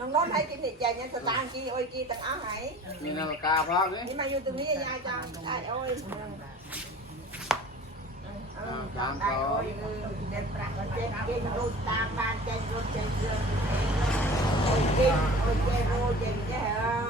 น้องน้องให้กินนี่แจกเงินสตางค์กี่โอ้ยกี่ตังเอาให้มีนากาพร้อมนี่นี่มาอยู่ตรงนี้ยายจังได้โอ้ยเออจังได้โอ้ยเออเด็ดประกันเจ๊กินรูดตามบ้านเจ๊รูดเจ๊เรื่องโอ้ยกินโอ้ยเจ๊รูดเจ๊เจ๊เออ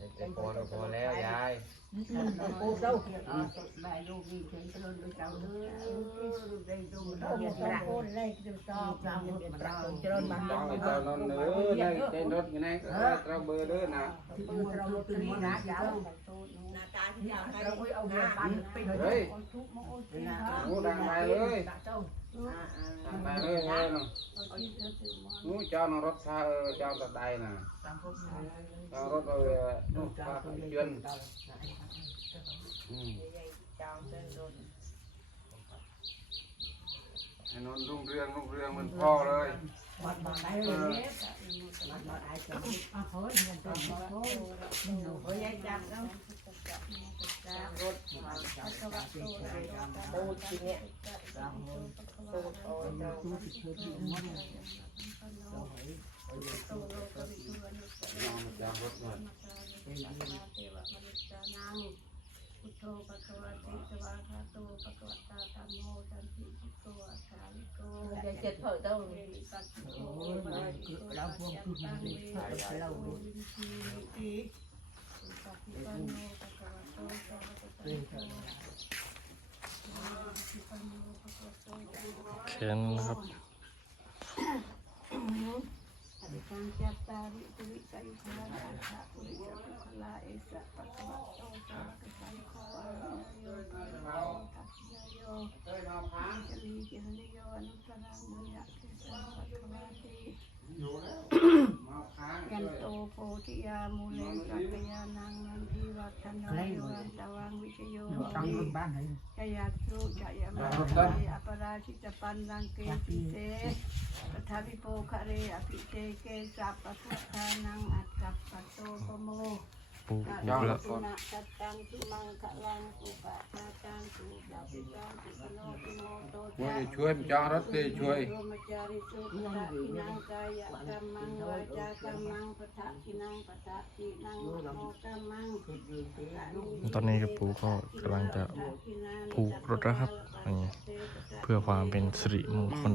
โอ้ยเมียนี่เมียนู่นน่ะกินต่างบ้านมาโอ้ยบ้านสตางค์โอ้ยตัวจ้างเด้อโรงพยาบาลมาเรียนกินเรียนนั่นน่ะโอ้โรตีเรียนบ้านโอ้ยายตาบ้านคุณโปโรอาศัยตัวเรื่องต่างเจ้าบ้านเรานั่งตากันเลยแม่เย็นเอาเจ็บใหญ่เจ็บตาแต่อัดเมียให้ตาให้เอาสุดตาจ้ะตัวใหญ่ดูถอยบาดจ้ำจ้ำเตะเจ้าหัวมันคนนั่งได้เนาะพอพอแล้วยายปูเต้าแม่ลูกนี่เขียนตลอดด้วยเจ้าเด้อได้ดูเต้าเต้าโคนเลยดูตอบเราเป็นปราบเจริญมันจ้องไอ้เจ้านอนเนื้อในใจรถยังไงก็เราเบอร์เด้อนะเราตัวนี้นะยาวหน้าตาที่ยาวให้เราเอาเงินปันไปเลยเฮ้ยงูดังไปเลยดังไปเลยเฮ้ยน้องงูจอนรถซาเออจอนตะไดน่ะจอนรถเออนู่นปลาเยือนอืมจ้าเส้นโดนไอ้นนรุ่งเรืองรุ่งเรืองมันพ่อเลยวัดบางไหนเลยวัดบางไหนจะเอาเฮ้ยเงินตัวโอ้ยโอ้ยจับแล้วรถปูทีเนี้ยปูโอ้ยตัวสิเธอที่มันน้องมาจองรถหน่อยพุทโธปะคะวะติสวาคาโตปะคะวะตาธัมโมสันติพุทโธอัฏฐาลิโกเดี๋ยวเจ็บเผยเต้าเวริปัสสิโกโอ้ยเราพวกทุกคนเลยเราโอวินทีนิติสุปฏิปันโนปะคะวะโตสาวกสังโฆสุปฏิปัน โนปะคะวะโตสาวกแขนนะครับ อธิการจัตตาริปุริสายุคลาอัฏฐะปุริสสุขลาเอสะปะคะวะโตสาวกสังโฆอริยโยปะคะวะโตกัจจโย จลีกิริโยอนุตรังมุยะเทสังปัทวาติยันโตโพธิยามูเลสัพยานังนันทิวัฒโนยวันตวังวิชโยโหตั้งติบ้านไหนจยัตสุจยมาติอปราชิตปันนังเกสิเตปทาวิโปคะเรอภิเจเกสัพปะพุทธานังอัตตัปปะโตปโม ปูปูล้วสุนะตัตตังสุมังคะลังสุปะชาตังสุปะปิตังสุปโนตุโมโตช่วยช่วยจองรถเลยช่วย โยมจาริสุปะทินังกายกรรมังวาจากรรมังปะทะทินังปะทะทินังโมกรรมังตอนนี้กับปูก็กำลังจะผูกรถนะครับนี่เพื่อความเป็นสิริมงคล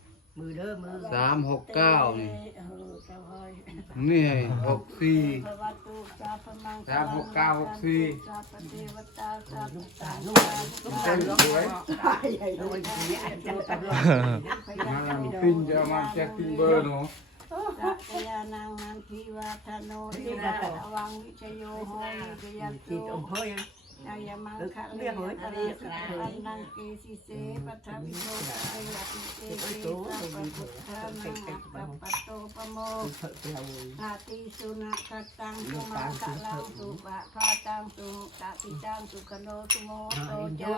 มวนเนาะรักติมวนสั้นเออภวัตุสัพพมังคลังไอ้ใบภเกินจอวัตุสัพพพุทธธรรมานภาเวนะสัทธาสุติภวันตุเตภวัตุเตะใหญ่เลยบ้านเฮ้ยนี่นี่เป้เฮ้ยมือเด้อมือสามหกเก้านี่เออเจ้าเฮ้ยนี่หกสี่ภวัตุสัพพมังคสามหกเก้าหกสี่สัพพเทวตาสัพพสานุเต็มสวยใหญ่ด้วยนี่อันจะตลอดมาลำปิ้งจะมาเช็คปิ้งเบอร์เนาะสัพยานังนันทิวาทโนทิราอวังวิชโยโหวิจยัตที่โต ตรงเฮ้ยนายมังคะเรียกเลยอะไรสักอันนังเกสิเสปัทวิโตกะเรยติเตเกสัพพุทธานังอัปปะปะโตปะโมเถอาอาติสุนัขตังสุมังคะลังสุปะพาตังสุตติตังสุขโนสุโมโตจา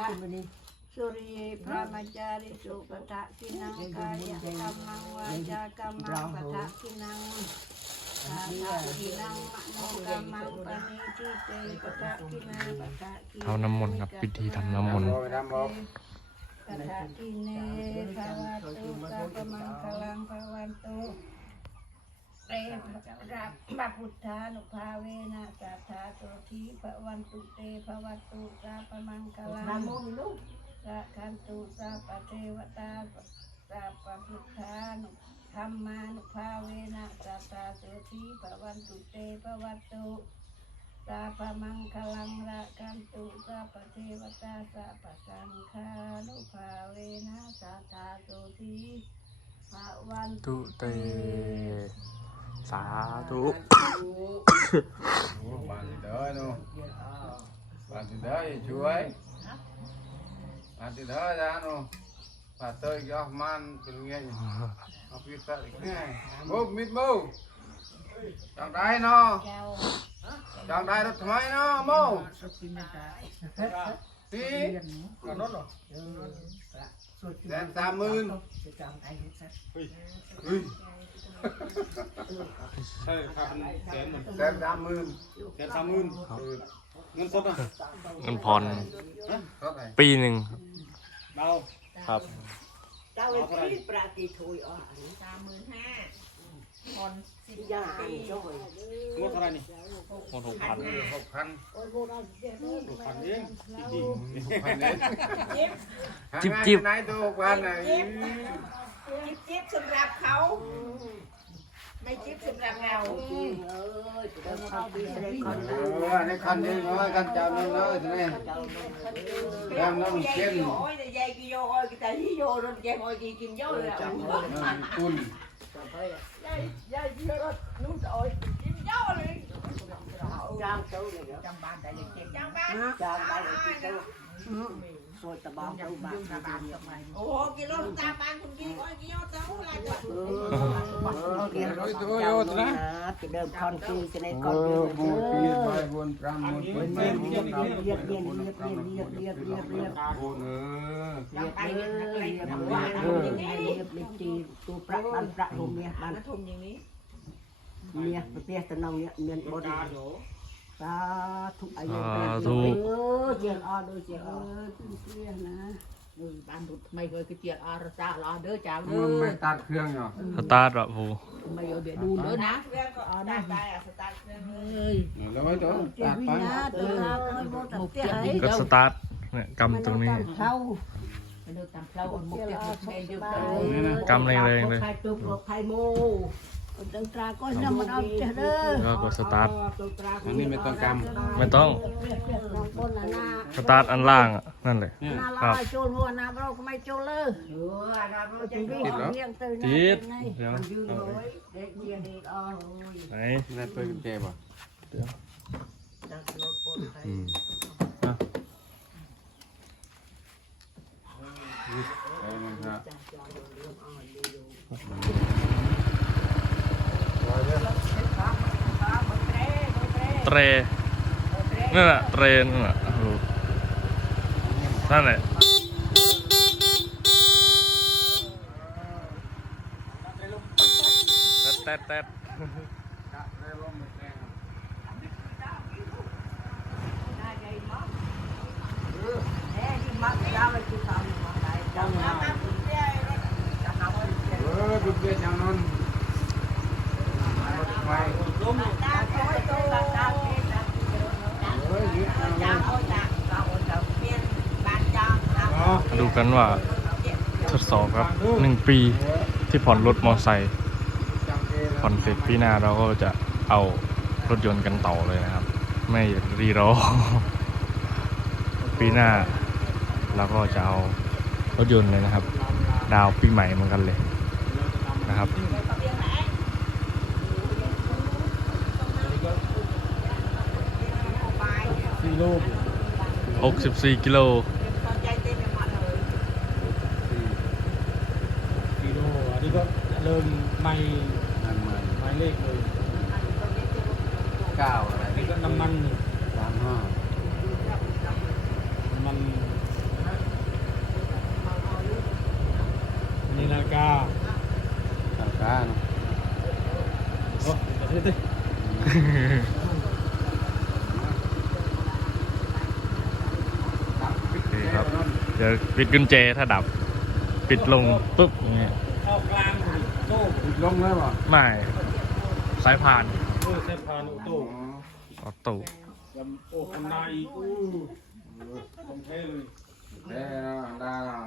สุริยพระมจาริสุปทะกินังกายกรรมังวาจากรรมังปะทะกินัง เทะกินังปทะกิทำน้ำมนต์ครับพิธีทำน้ำมนต์รอไปทำรอปทะกิเนภวะตุสัพพมังคลังภวันตุเตภะระบะพุทธานุภาเวนะสัทธาโสธีภวันตุเตภวะตุสัพพมังคลังกสักขันตุสัพพเทวตาสัพพพุทธานุ ธรรมานุภาเวนะสัตตาโสธีปวันตุเตปวัตตุสาพมังคลังระกันตุสัพเทวตาสัพสังฆานุภาเวนะสัตตาโสธีปวันตุเต สาธุ bạn thì đỡ luôn bạn thì đỡ thì chuối bạn thì đỡ ra luôn Pato yo man pengen. Tapi tak ini. Mau mit mau. Chẳng đai nó. Chẳng đai nó thay nó mau. Tí. Còn nó rồi. Đen ta mươn. Ui. ใช่ครับแสนหนึ่งแสนสามหมื่นแสนสามหมื่นเงินสดอะเงินผ่อนปีหนึ่งครับ เราครับ เจ้าเลยที่ประติทุยอะสามหมื่นห้าคนสิบยาปีงวดเท่าไหรนี่หมดหกพันหกพันหกพันเองจริงพันเองจิ๊บจิ๊บจิ๊บไหนตัวหกพันไหนจิ๊บจิ๊บสำหรับเขา ไม่จิ๊บสำหรับเราอืม Ờ, nó khăn đi nó khăn chào nó nó thế này em nó mình chen dây kia vô thôi tại vì vô rồi dây ngồi kia kim vô rồi. Cun dây dây kia vô rồi đúng rồi kim vô liền. Trăm ba đại lực trăm ba ายกิโยรถนู้นโอ้ยกินโยเลยจ้างเจ้าเลยจังบ้านได้เลยเจ็บจังบ้านจ้างไปเลยเจ้าสวยตะบองเจ้าบ้านตะบานโอ้กิโลตาบ้านคุณกินโอ้ยกิโยเต้าอะไรกว่าเออเรียนเจ้านะจะเดิมคอนคือจะในเอคอนอคือบูปีใบบุญพรำบุญเป็นเรีแม่ยนบุเรียญนเราเรียนเรียนเรียนเรียนเรียนเรียนเรียนเรียนเรียนบุญเออจังไปเรียนนักเลงเรียนทำเรีว่ายนทำอย่างนี้เรียนเรียนจีตัวประบันประลมเนี่ยบันมาทำอย่างนี้เมียเปียตะนองเนี่ยเมียนบด สาธุอายุเออเจียนออเด้อเจียนเออออเสียนะเออบ้านดุดทไม่เคยคือเตียนออรจ้าออเด้อจ้าเด้มัไม่ตัดเครื่องเนาะตัดเทแบบโหไม่เอาเบียดดูเด้อนะเอานะเฮ้ยแล้วไว้เดี๋ยวตัดไป một tiệc ก็สตาร์ทเนี่ยกำตรงนี้ sau เดิามเกเจียนกแดงเดียกำแรงเลย ใครตุกกใครโม ก็เดิตาก็นำมันเอาเจอแล้ก็สตาร์ท อันนี้ไม่ต้องกำไม่ต้องสตาร์ทอันล่างนั่นเลยครับโจรวนเราไม่โจรเลยติดติดเหรติดเดี๋ยวเอไหนไม่ไเปิดกุญแจป่ะอืมอะเอาเลยค เตรนั่นแหละเตรนั่นแหละโอ้โหนั่นแหละแตดแตดแตดเออดูเบี้ยจังนนไปเฮ้ยยึดจังนน มาดู กันว่าทดสอบครับหนึ่งปีที่ผ่อนรถมอไซค์ผ่อนเสร็จปีหน้าเราก็จะเอารถยนต์กันต่อเลยนะครับ ไม่รีรอ ปีหน้าเราก็จะเอารถยนต์เลยนะครับ ดาวปีใหม่เหมือนกันเลยนะครับสี่โล64กิโล สี่โลอันนี้ก็ เริ่มไม่นั่นมาไม่เลขเลยเก้าอะไรอันนี้ก็น้ำมันสามห้าน้ำมันอันนี่นาฬิกาสามก้าเนาะโอ้เดี๋ยวเดี๋ยวโอเคครับ เดี๋ยวปิดกุญแจถ้าดับ ปิดลงปุ๊บอย่างเงี้ยเข้ากลาง โต้ปิดลงเลยป่ะไม่สายพานเออเซฟพานโต้ออโต้ยำโอ้คนนายอีกอู้ผมเท่เลยเด้อได้เนาะ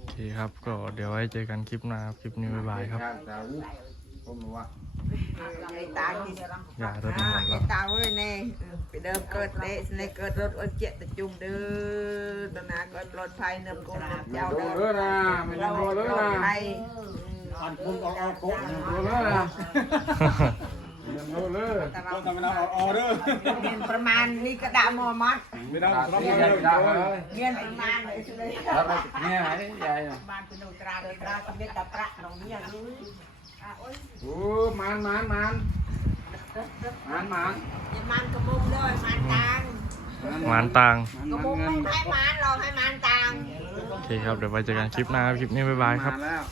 โอเคครับก็เดี๋ยวไว้เจอกันคลิปหน้าครับคลิปนี้บ๊ายบายครับแต่ ผมบอกว่ายายตากินอย่ารถอ่าน้ำมันยาแล้ยวตาเว้ยแน่ไปเดิมเกิดเละในเกิดรถอดเจ็ดตะจุ่มเด้อตอนนั้นก็ปลอดภัยเนิมโกนเนิมไม่เจ้าดูเด้อเลยนะไม่เราดูปเลยลอดนะภัยอันคุณเอาเอาโป๊ะดูเลยนะดูเลยแต่เราต้องทำเป็นเอาออเดอร์เงินประมาณนี้ก็ด่าหมอมัดไม่ได้ตัดสำหรับที่เรายัเลยงได้เลยเงินประมาณเลยเลยแล้วเราเนี่ยไอ้ใหญ่บ้านเป็นอุตราอุตราสำเร็จตะประน้องเนี่ยรู้ โอ้มันมันมันมันมันยิมันกระมุงด้วยมันตังหวานตังกระมุงเงิไม่นให้มันเราให้มันตังโอเคครับ เดี๋ยวไว้เจอกันคลิปหน้าครับคลิปนี้บ๊ายบายครับ มาแล้ว